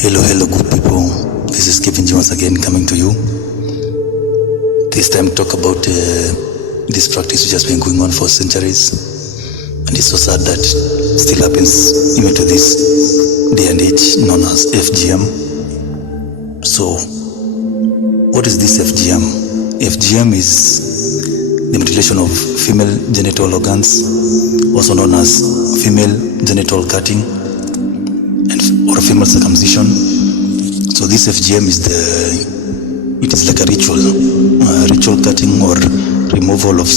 Hello, good people. This is Kevin G once again coming to you. This time to talk about this practice which has been going on for centuries, and it's so sad that still happens even to this day and age, known as FGM. So, what is this FGM? FGM is the mutilation of female genital organs, also known as female genital cutting or female circumcision. So this FGM is like a ritual cutting or removal of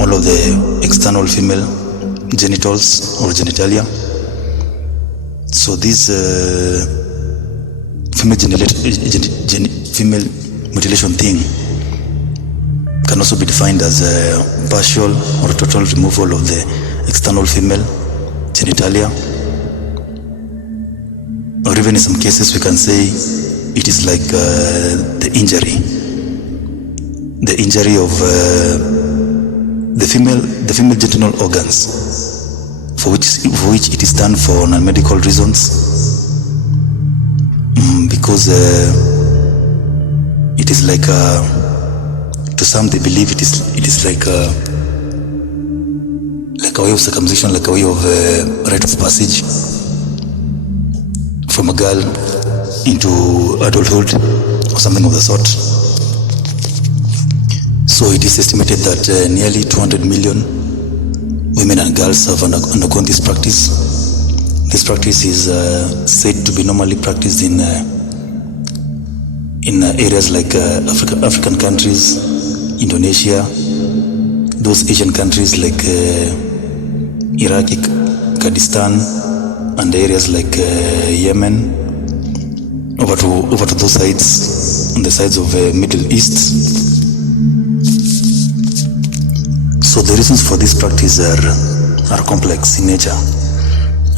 all of the external female genitals or genitalia. So this female mutilation thing can also be defined as a partial or total removal of the external female genitalia, or even in some cases we can say it is like the injury of the female genital organs, for which it is done for non-medical reasons, because it is like to some they believe it is like a way of circumcision, like a way of rite of passage from a girl into adulthood or something of the sort. So it is estimated that nearly 200 million women and girls have undergone this practice. This practice is said to be normally practiced in areas like African countries, Indonesia, those Asian countries like Iraq, Kurdistan, and areas like Yemen, over to those sides, on the sides of Middle East. So the reasons for this practice are complex in nature,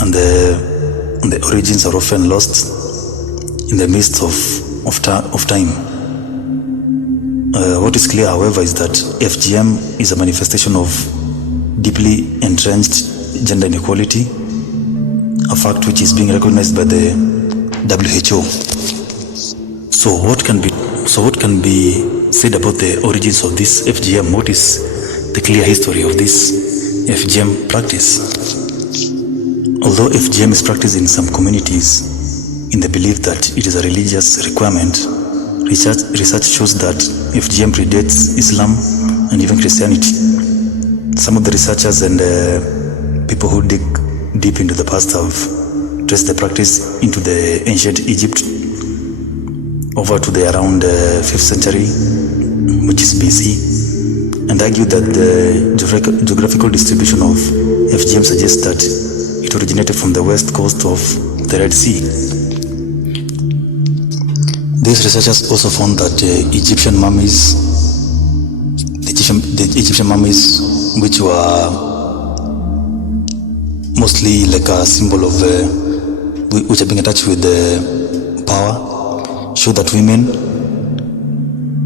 and the origins are often lost in the midst of time. What is clear, however, is that FGM is a manifestation of deeply entrenched gender inequality, a fact which is being recognized by the WHO. So what can be said about the origins of this FGM? What is the clear history of this FGM practice? Although FGM is practiced in some communities in the belief that it is a religious requirement, research shows that FGM predates Islam and even Christianity. Some of the researchers and people who dig deep into the past have traced the practice into the ancient Egypt over to the around 5th century, which is BC, and argue that the geographical distribution of FGM suggests that it originated from the west coast of the Red Sea. These researchers also found that the Egyptian mummies, which were mostly like a symbol of which are being attached with power, show that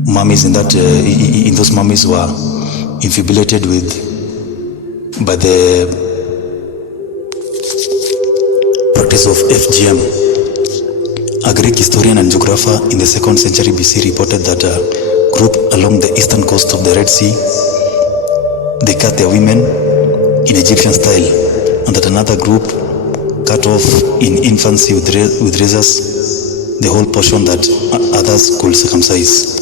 mummies in those mummies were infibulated by the practice of FGM. A Greek historian and geographer in the 2nd century BC reported that a group along the eastern coast of the Red Sea, they cut their women in Egyptian style, and that another group cut off in infancy with razors the whole portion that others could circumcise.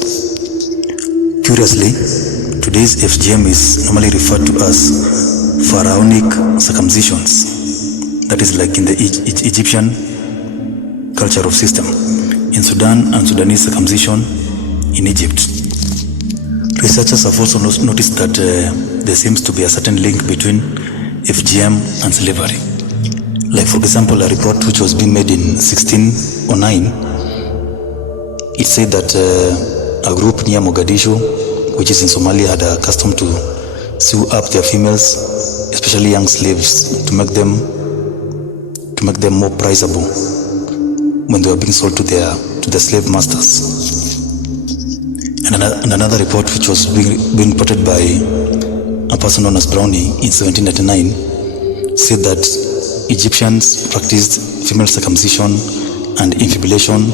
Curiously, today's FGM is normally referred to as pharaonic circumcisions, that is like in the Egyptian culture of system, in Sudan and Sudanese circumcision in Egypt. Researchers have also noticed that there seems to be a certain link between FGM and slavery. Like, for example, a report which was being made in 1609, it said that a group near Mogadishu, which is in Somalia, had a custom to sew up their females, especially young slaves, to make them more prizable when they were being sold to their slave masters. And another report which was being reported by a person known as Brownie in 1799 said that Egyptians practiced female circumcision and infibulation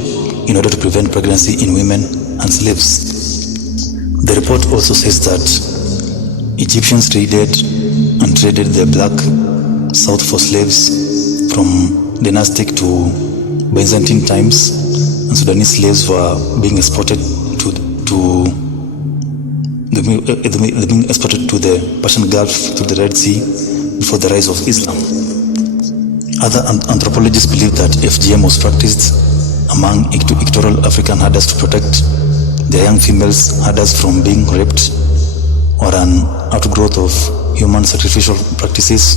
in order to prevent pregnancy in women and slaves. The report also says that Egyptians traded the black south for slaves from dynastic to Byzantine times, and Sudanese slaves were being exported to the Persian Gulf through the Red Sea before the rise of Islam. Other anthropologists believe that FGM was practiced among equatorial African herders to protect their young females herders from being raped, or an outgrowth of human sacrificial practices,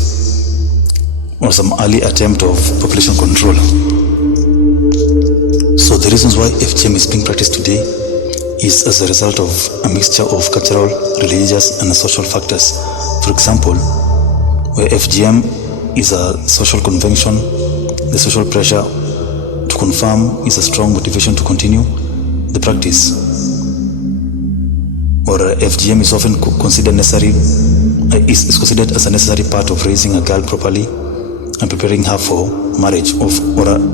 or some early attempt of population control. So the reasons why FGM is being practiced today is as a result of a mixture of cultural, religious, and social factors. For example, where FGM is a social convention, the social pressure to conform is a strong motivation to continue the practice. Or FGM is often considered is considered as a necessary part of raising a girl properly and preparing her for marriage or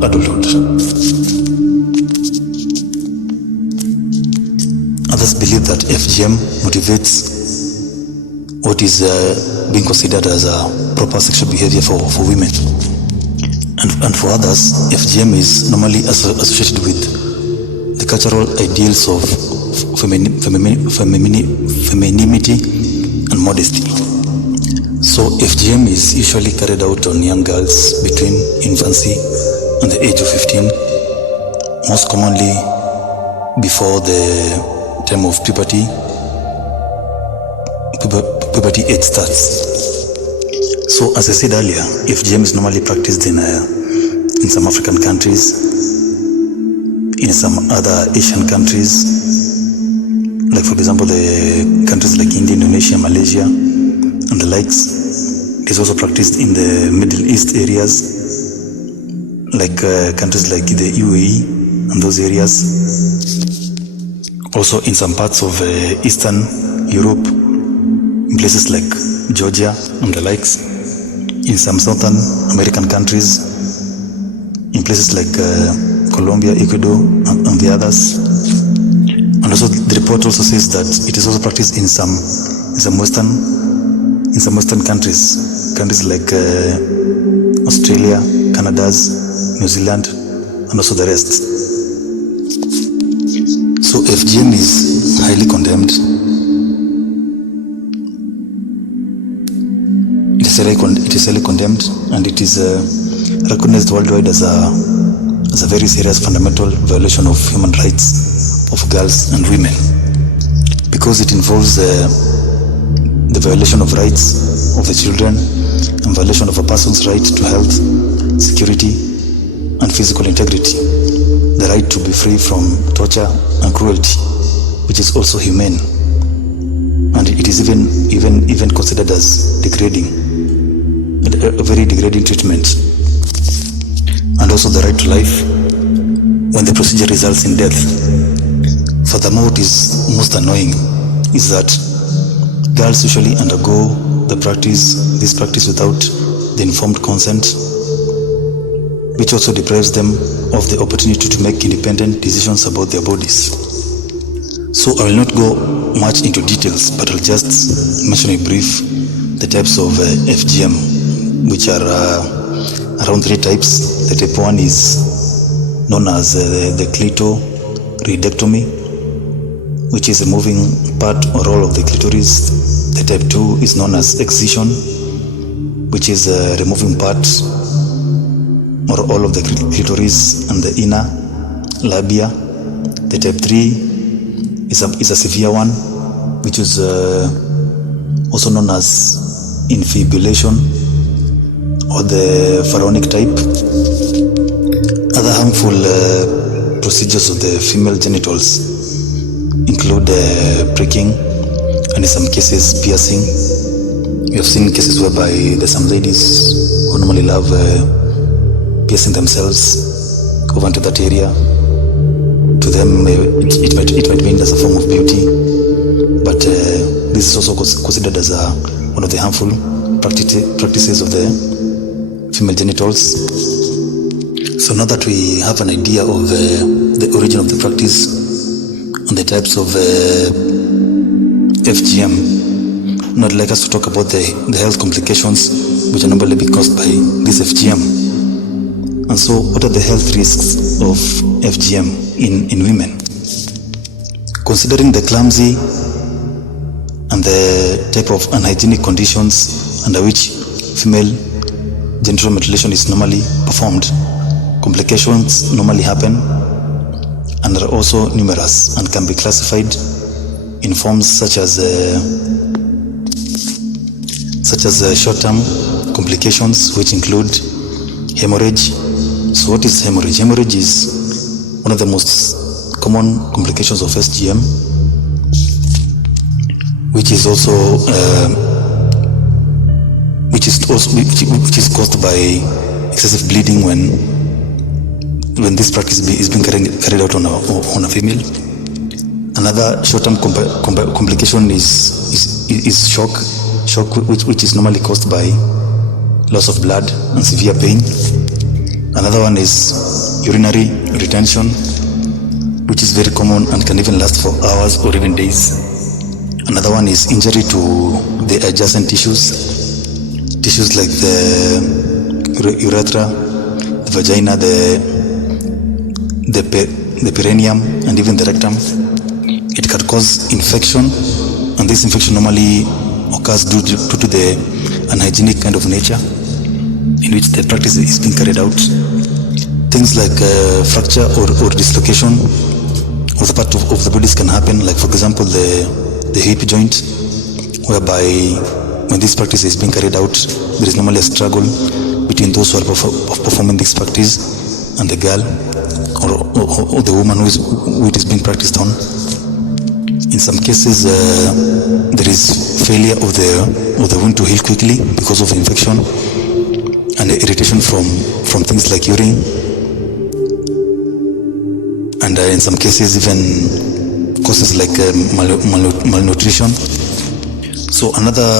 adulthood. Others believe that FGM motivates what is being considered as a proper sexual behavior for women. And for others, FGM is normally associated with the cultural ideals of femininity and modesty. So FGM is usually carried out on young girls between infancy and the age of 15, most commonly before the time of puberty age starts. So as I said earlier, FGM is normally practiced in some African countries, in some other Asian countries, like for example the countries like India, Indonesia, Malaysia, and the likes. It is also practiced in the Middle East areas, like countries like the UAE and those areas. Also in some parts of Eastern Europe, in places like Georgia and the likes. In some Southern American countries, in places like Colombia, Ecuador, and the others. And also the report also says that it is also practiced in some Western countries like Australia, Canada, New Zealand, and also the rest. So FGM is highly condemned. It is highly condemned, and it is recognized worldwide as a very serious fundamental violation of human rights of girls and women, because it involves the violation of rights of the children and violation of a person's right to health, security, and physical integrity, the right to be free from torture and cruelty, which is also humane, and it is even considered as degrading, a very degrading treatment. And also the right to life when the procedure results in death. Furthermore, what is most annoying is that girls usually undergo this practice without the informed consent, which also deprives them of the opportunity to make independent decisions about their bodies. So I will not go much into details, but I'll just mention in brief the types of FGM, which are around 3 types. The type 1 is known as the clitoridectomy, which is removing part or all of the clitoris. The type 2 is known as excision, which is removing part or all of the clitoris and the inner labia. The type 3 is a severe one, which is also known as infibulation, or the pharaonic type. Other harmful procedures of the female genitals include pricking, and in some cases piercing. We have seen cases whereby there's some ladies who normally love piercing themselves over into that area. To them, it might mean as a form of beauty, but this is also considered as one of the harmful practices of the female genitals. So now that we have an idea of the origin of the practice and the types of FGM, I'd like us to talk about the health complications which are normally be caused by this FGM. And so what are the health risks of FGM in women? Considering the clumsy and the type of unhygienic conditions under which female genital mutilation is normally performed, complications normally happen and are also numerous and can be classified in forms such as short-term complications, which include hemorrhage. So what is hemorrhage? Hemorrhage is one of the most common complications of FGM, which is caused by excessive bleeding when this practice is being carried out on a female. Another short-term complication is shock, which is normally caused by loss of blood and severe pain. Another one is urinary retention, which is very common and can even last for hours or even days. Another one is injury to the adjacent tissues like the urethra, the vagina, the perineum, and even the rectum. It can cause infection, and this infection normally occurs due to the unhygienic kind of nature in which the practice is being carried out. Things like fracture or dislocation of the part of the bodies can happen, like for example the hip joint, whereby when this practice is being carried out, there is normally a struggle between those who are performing this practice and the girl or the woman who it is being practiced on. In some cases, there is failure of the wound to heal quickly because of infection and irritation from things like urine, and in some cases even causes like malnutrition. So another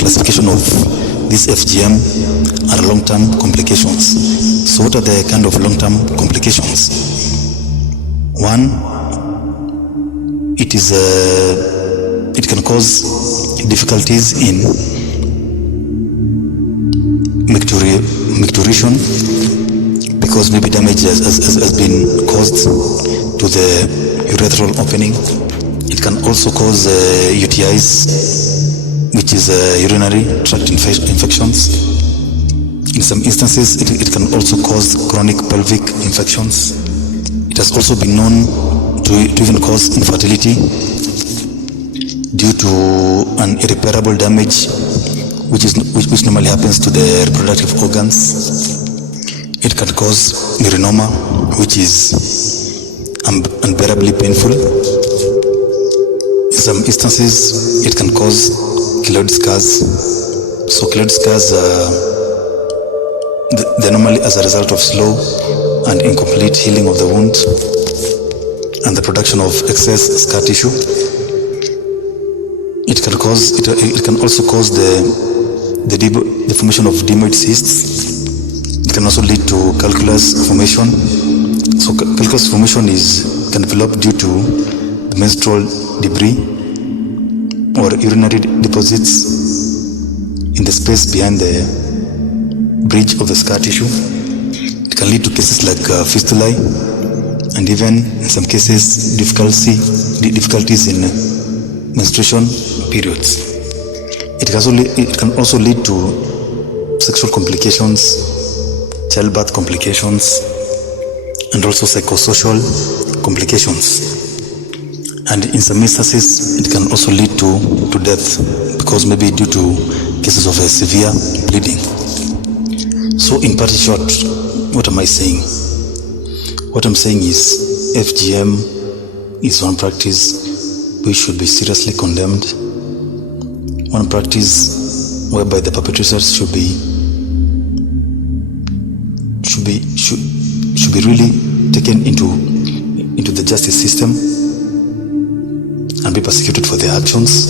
classification of this FGM are long-term complications. So what are the kind of long-term complications? One, it can cause difficulties in micturition, because maybe damage has been caused to the urethral opening. It can also cause UTIs, which is urinary tract infections. In some instances, it can also cause chronic pelvic infections. It has also been known to even cause infertility due to an irreparable damage which normally happens to the reproductive organs. It can cause melanoma, which is unbearably painful. In some instances, it can cause keloid scars. So keloid scars they're normally as a result of slow and incomplete healing of the wound and the production of excess scar tissue. It can also cause the formation of dermoid cysts. It can also lead to calculus formation. So calculus formation can develop due to the menstrual debris or urinary deposits in the space behind the bridge of the scar tissue. It can lead to cases like fistulae, and even in some cases difficulties in menstruation periods. It can also lead to sexual complications, childbirth complications, and also psychosocial complications. And in some instances, it can also lead to death, because maybe due to cases of severe bleeding. So in part short, what am I saying? What I'm saying is FGM is one practice which should be seriously condemned. One practice whereby the perpetrators should be really taken into the justice system and be persecuted for their actions.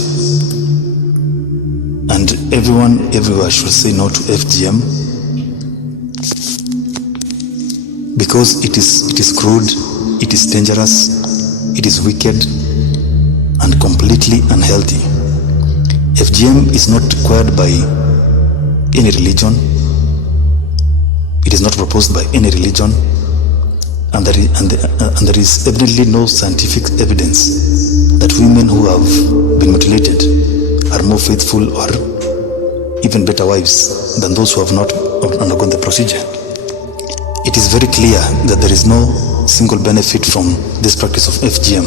And everyone everywhere should say no to FGM. because it is crude, it is dangerous, it is wicked and completely unhealthy. FGM is not required by any religion. It is not proposed by any religion, and there is evidently no scientific evidence that women who have been mutilated are more faithful or even better wives than those who have not undergone the procedure. It is very clear that there is no single benefit from this practice of FGM.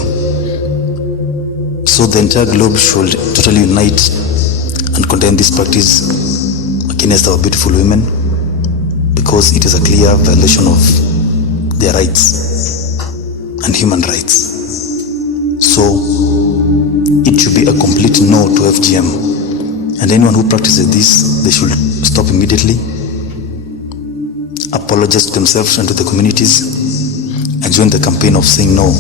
So the entire globe should totally unite and condemn this practice against our beautiful women, because it is a clear violation of their rights and human rights. So it should be a complete no to FGM, and anyone who practices this, they should stop immediately, apologize to themselves and to the communities, and join the campaign of saying no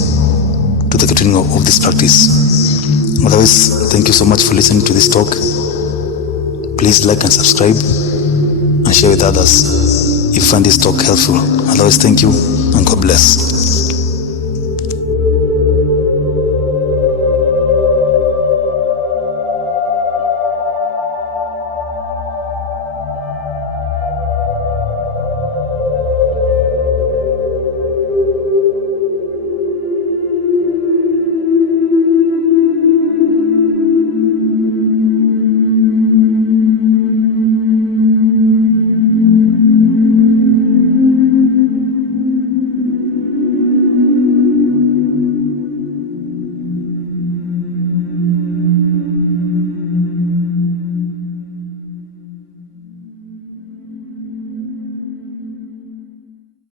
to the continuing of this practice. Otherwise, thank you so much for listening to this talk. Please like and subscribe and share with others if you find this talk helpful. Otherwise, thank you and God bless.